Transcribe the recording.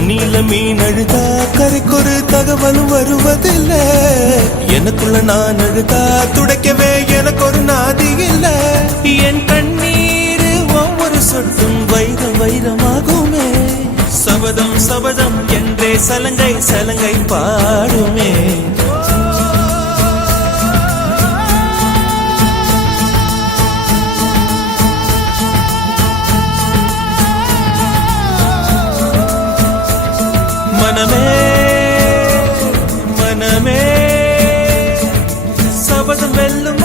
தண்ணியில மீன் அழுதா கரைக்கொரு தகவலும் வருவதில்ல. எனக்குள்ள நான் அழுதா துடைக்கவே எனக்கு ஒரு நாதி இல்ல. என் கண்ணீர் ஒவ்வொரு சொட்டும் வைரம் வைரமாகுமே. சபதம் சபதம் என்றே சலங்கை சலங்கை பாடுமே. மனமே மனமே சபதம் வெல்லும்